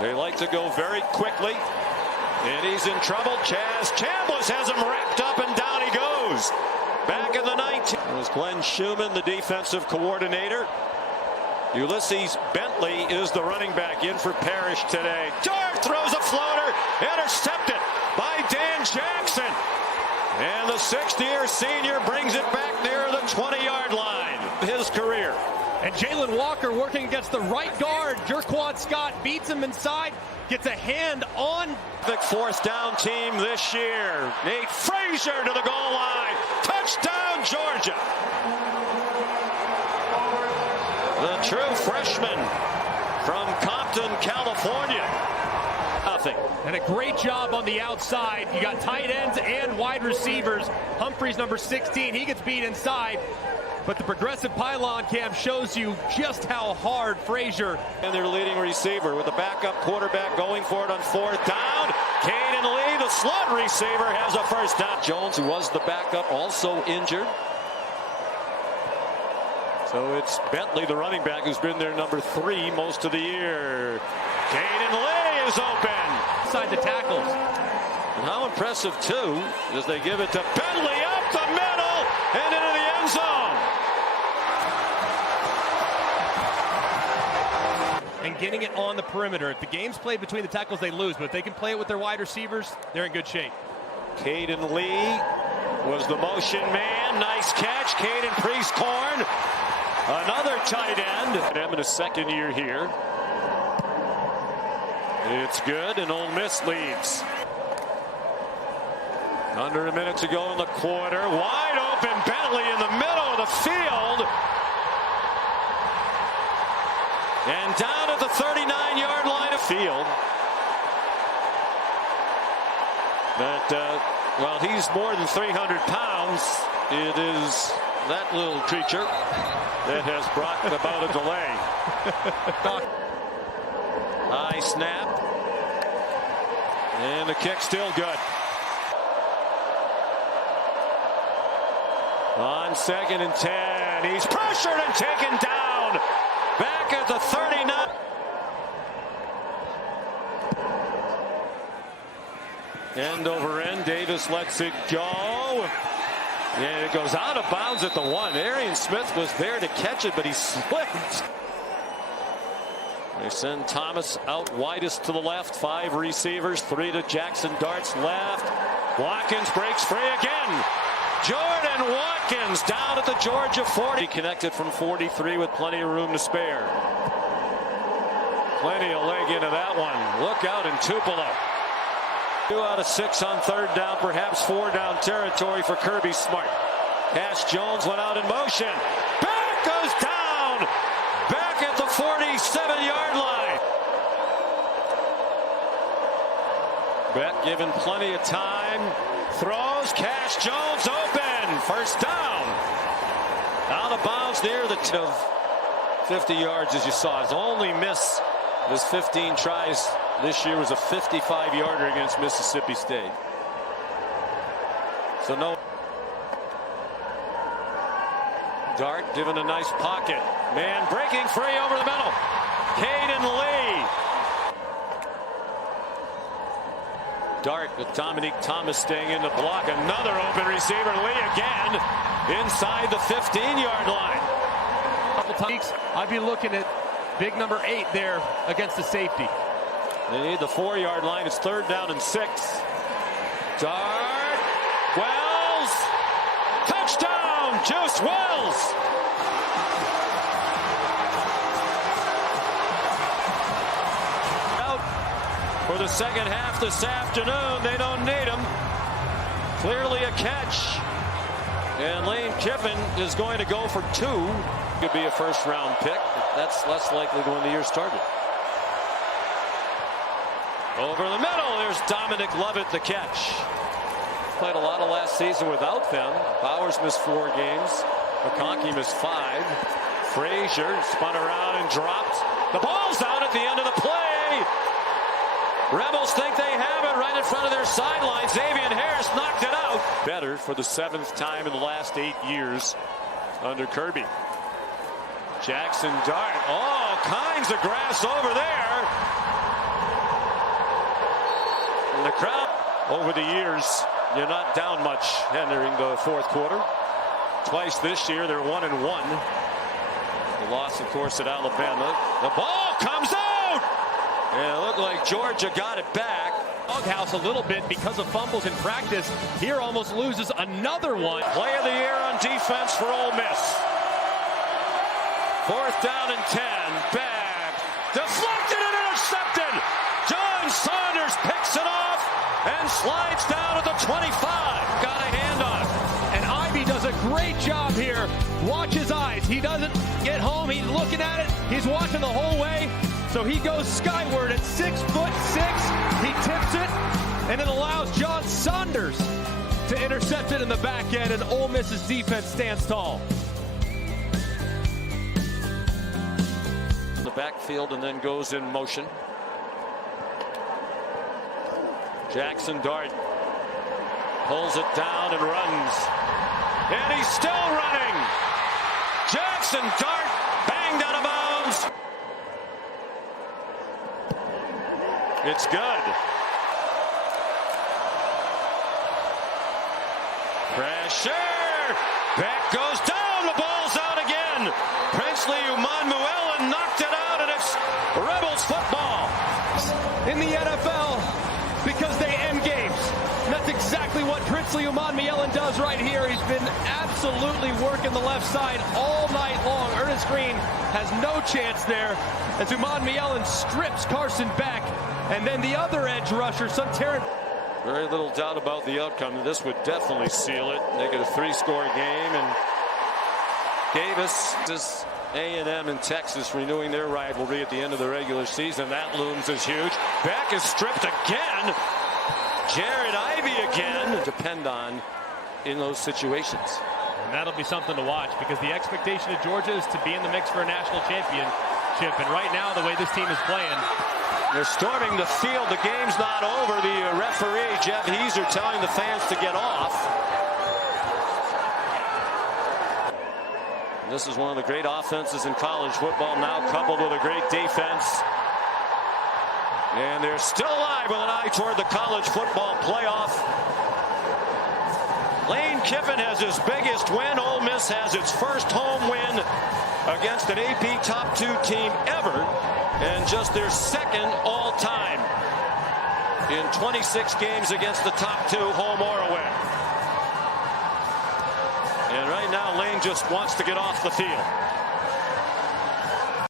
They like to go very quickly. And he's in trouble. Chaz Chambliss has him wrapped up, and down he goes. Back in the 19. It was Glenn Schumann, the defensive coordinator. Ulysses Bentley is the running back in for Parrish today. Dart throws a floater, intercepted by Dan Jackson. And the sixth-year senior brings it back near the 20-yard line. His career. And Jalen Walker working against the right guard. Jerquan Scott beats him inside. Gets a hand on. The fourth down team this year. Nate Frazier to the goal line. Touchdown, Georgia. The true freshman from Compton, California. Nothing. And a great job on the outside. You got tight ends and wide receivers. Humphreys, number 16, he gets beat inside. But the progressive pylon cam shows you just how hard Frazier. And their leading receiver with the backup quarterback going for it on fourth down. Caden Lee, the slot receiver, has a first down. Jones, who was the backup, also injured. So it's Bentley, the running back, who's been their number 3 most of the year. Caden Lee is open. Inside the tackles. And how impressive, too, is they give it to Bentley up the middle and into the end zone. And getting it on the perimeter. If the game's played between the tackles, they lose. But if they can play it with their wide receivers, they're in good shape. Caden Lee was the motion man. Nice catch. Caden Priestcorn. Another tight end. Him in his second year here. It's good, and Ole Miss leads. Under a minute to go in the quarter. Wide open Bentley in the middle of the field. And down at the 39-yard line of field. But, well, he's more than 300 pounds. It is that little creature that has brought about a delay. High snap. And the kick still good. On 2nd and 10. He's pressured and taken down. Back at the 39. End over end. Davis lets it go. And it goes out of bounds at the 1. Arian Smith was there to catch it, but he slipped. They send Thomas out widest to the left. 5 receivers, 3 to Jackson Dart's left. Watkins breaks free again. Jordan Watkins down at the Georgia 40. Connected from 43 with plenty of room to spare. Plenty of leg into that one. Look out in Tupelo. 2 out of 6 on 3rd down, perhaps 4 down territory for Kirby Smart. Cash Jones went out in motion. Back goes down. Back at the 47-yard line. Beck given plenty of time. Throws. Cash Jones open. First down. Out of bounds near the 50 yards, as you saw. His only miss of his 15 tries this year was a 55-yarder against Mississippi State. So no. Dart given a nice pocket. Man breaking free over the middle. Caden Lee. Dart with Dominique Thomas staying in the block. Another open receiver. Lee again inside the 15-yard line. Couple times I'd be looking at big number 8 there against the safety. They need the 4-yard line. It's 3rd down and 6. Dart. Wells. Touchdown. Juice Wells. Out for the second half this afternoon. They don't need him. Clearly a catch. And Lane Kiffin is going to go for 2. Could be a first-round pick. That's less likely than when the year started. Over the middle, there's Dominic Lovett, the catch. Played a lot of last season without them. Bowers missed 4 games. McConkey missed 5. Frazier spun around and dropped. The ball's out at the end of the play. Rebels think they have it right in front of their sideline. Xavier Harris knocked it out. Better for the 7th time in the last 8 years under Kirby. Jackson Dart. All kinds of grass over there. over the years, you're not down much entering the fourth quarter. Twice this year, they're 1-1. The loss, of course, at Alabama. The ball comes out! And it looked like Georgia got it back. Doghouse a little bit because of fumbles in practice. Here almost loses another one. Play of the year on defense for Ole Miss. 4th down and 10. Back. Deflected and intercepted. John Saunders picks it off and slides down at the 25. Got a hand on it. And Ivy does a great job here. Watch his eyes. He doesn't get home. He's looking at it. He's watching the whole way. So he goes skyward at 6'6". He tips it and it allows John Saunders to intercept it in the back end, and Ole Miss's defense stands tall. The backfield and then goes in motion. Jackson Dart pulls it down and runs. And he's still running. Jackson Dart banged out of bounds. It's good. Pressure. Back goes down. The ball's out again. Princely Umanmuelen knocked it out, and it's Rebels football. In the NFL, because they end games. And that's exactly what Princely Umanmuelen does right here. He's been absolutely working the left side all night long. Ernest Green has no chance there as Umanmuelen strips Carson Beck. And then the other edge rusher, Suntaran. Very little doubt about the outcome. This would definitely seal it. They get a 3-score game, and Davis, this A&M and Texas renewing their rivalry at the end of the regular season. That looms as huge. Beck is stripped again. Jared Ivey again. Depend on in those situations. And that'll be something to watch, because the expectation of Georgia is to be in the mix for a national championship. And right now, the way this team is playing, they're storming the field. The game's not over. The referee, Jeff Heeser, telling the fans to get off. This is one of the great offenses in college football, now coupled with a great defense. And they're still alive with an eye toward the college football playoff. Lane Kiffin has his biggest win. Ole Miss has its first home win against an AP top 2 team ever, and just their second all-time in 26 games against the top 2, home or away. And right now, Lane just wants to get off the field.